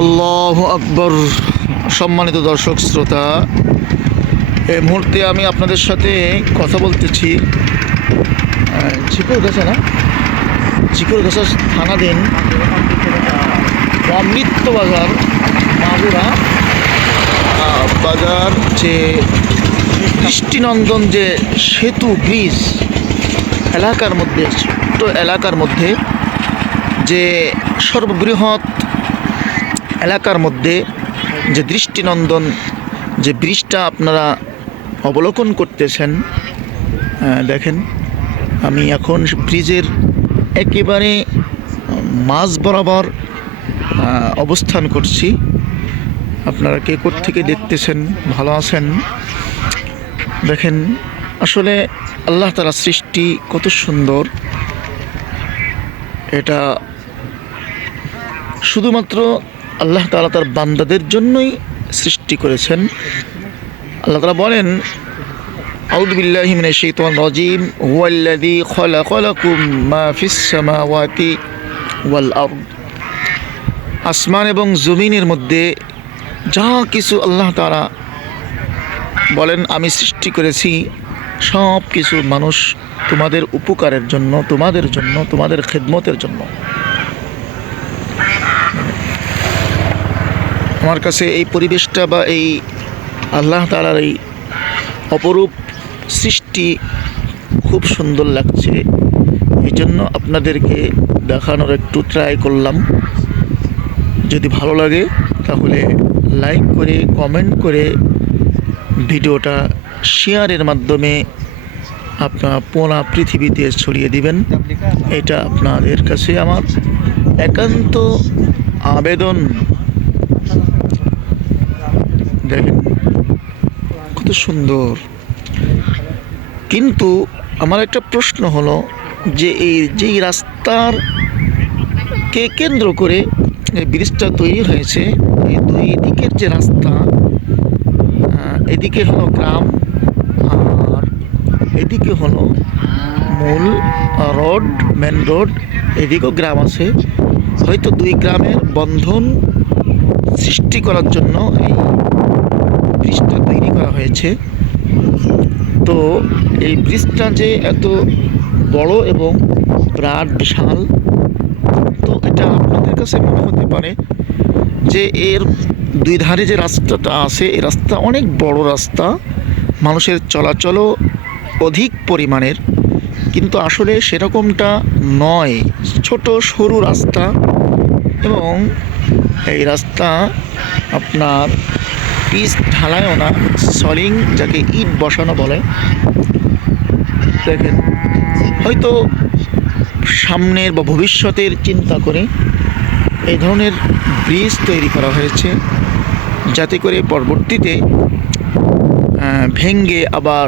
আল্লাহু আকবর। সম্মানিত দর্শক শ্রোতা, এই মুহূর্তে আমি আপনাদের সাথে কথা বলতেছি ঝিকরগাছা থানাধীন অমৃত বাজার মাগুরা বাজার যে দৃষ্টিনন্দন যে সেতু ব্রিজ এলাকার মধ্যে, ছোট্ট এলাকার মধ্যে যে সর্ববৃহৎ এলাকার মধ্যে যে দৃষ্টিনন্দন যে ব্রিজটা আপনারা অবলোকন করতেছেন, দেখেন আমি এখন ব্রিজের একেবারে মাঝ বরাবর অবস্থান করছি। আপনারা কে থেকে দেখতেছেন, ভালো আছেন? দেখেন আসলে আল্লাহ তাআলার সৃষ্টি কত সুন্দর। এটা শুধুমাত্র আল্লাহ তাআলা তার বান্দাদের জন্যই সৃষ্টি করেছেন। আল্লাহ তাআলা বলেন, আউযু বিল্লাহি মিনাশ শাইতানির রাজীম, হুয়াল্লাযী খালাকা লাকুম মা ফিস সামাওয়াতি ওয়াল আরদ। আসমান এবং জমিনের মধ্যে যা কিছু আল্লাহ তাআলা বলেন আমি সৃষ্টি করেছি, সব কিছু মানুষ তোমাদের উপকারের জন্য, তোমাদের জন্য, তোমাদের খেদমতের জন্য। আমার কাছে এই পরিবেশটা বা এই আল্লাহ তাআলার এই অপরূপ সৃষ্টি খুব সুন্দর লাগছে। এই জন্য আপনাদেরকে দেখানোর একটু ট্রাই করলাম। যদি ভালো লাগে তাহলে লাইক করে, কমেন্ট করে ভিডিওটা শেয়ারের মাধ্যমে আপনার পুরা পৃথিবীতে ছড়িয়ে দিবেন। এটা আপনাদের কাছে আমার একান্ত আবেদন। দেখেন কত সুন্দর। কিন্তু আমার একটা প্রশ্ন হলো যে যেই রাস্তার কে কেন্দ্র করে এই ব্রিজটা তৈরি হয়েছে, এই দুই দিকের যে রাস্তা, এদিকে হলো গ্রাম আর এদিকে হলো মূল রোড, মেন রোড, এদিকেও গ্রাম আছে। হয়তো দুই গ্রামের বন্ধন সৃষ্টি করার জন্য এই ব্রিজটা তৈরি করা হয়েছে। তো এই ব্রিজটা যে এত বড় এবং বিরাট বিশাল, তো এটা আপনাদের কাছে মনে হতে পারে যে এর দুই ধারে যে রাস্তাটা আছে, এই রাস্তা অনেক বড় রাস্তা, মানুষের চলাচলও অধিক পরিমাণের, কিন্তু আসলে সেরকমটা নয়। ছোট সরু রাস্তা এবং এই রাস্তা আপনার পিচ ঢালাইও না, সলিং, যাকে ইট বসানো বলে। দেখেন হয়তো সামনের বা ভবিষ্যতের চিন্তা করে এই ধরনের ব্রিজ তৈরি করা হয়েছে, যাতে করে পরবর্তীতে ভেঙ্গে আবার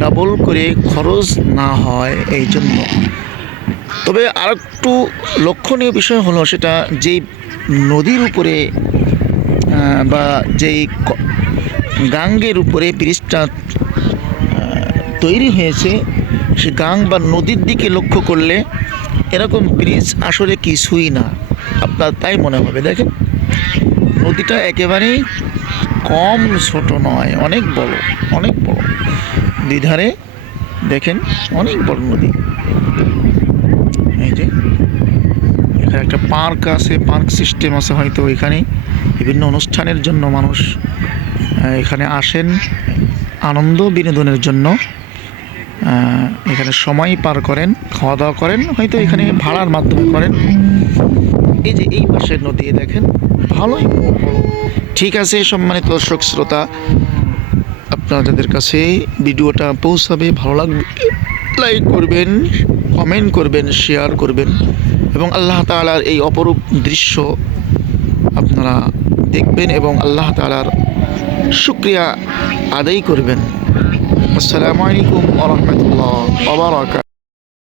ডাবল করে খরচ না হয়, এই জন্য। তবে আর একটু লক্ষণীয় বিষয় হলো সেটা, যেই নদীর উপরে বা যেই গাঙ্গের উপরে ব্রিজটা তৈরি হয়েছে, সে গাং বা নদীর দিকে লক্ষ্য করলে এরকম ব্রিজ আসলে কিছুই না, আপনার তাই মনে হবে। দেখেন নদীটা একেবারেই কম ছোট নয়, অনেক বড়, অনেক বড়। দুই ধারে দেখেন অনেক বড় নদী। এই যে এখানে একটা পার্ক আছে, পার্ক সিস্টেম আছে, হয়তো এখানে বিভিন্ন অনুষ্ঠানের জন্য মানুষ এখানে আসেন আনন্দ বিনোদনের জন্য। এখানে সময় পার করেন, খাওয়া দাওয়া করেন, হয়তো এখানে ভাড়ার মাধ্যমে করেন। এই যে এই পাশের নদী দেখেন, ভালোই বড়। ঠিক আছে সম্মানিত দর্শক শ্রোতা, আপনাদের কাছে ভিডিওটা পৌঁছাবে, ভালো লাগবে লাইক করবেন, কমেন্ট করবেন, শেয়ার করবেন এবং আল্লাহ তাআলার এই অপরূপ দৃশ্য আপনারা দেখবেন এবং আল্লাহ তাআলার শুকরিয়া আদায় করবেন। আসসালামু আলাইকুম ওয়া রাহমাতুল্লাহি ওয়া বারাকাতুহু।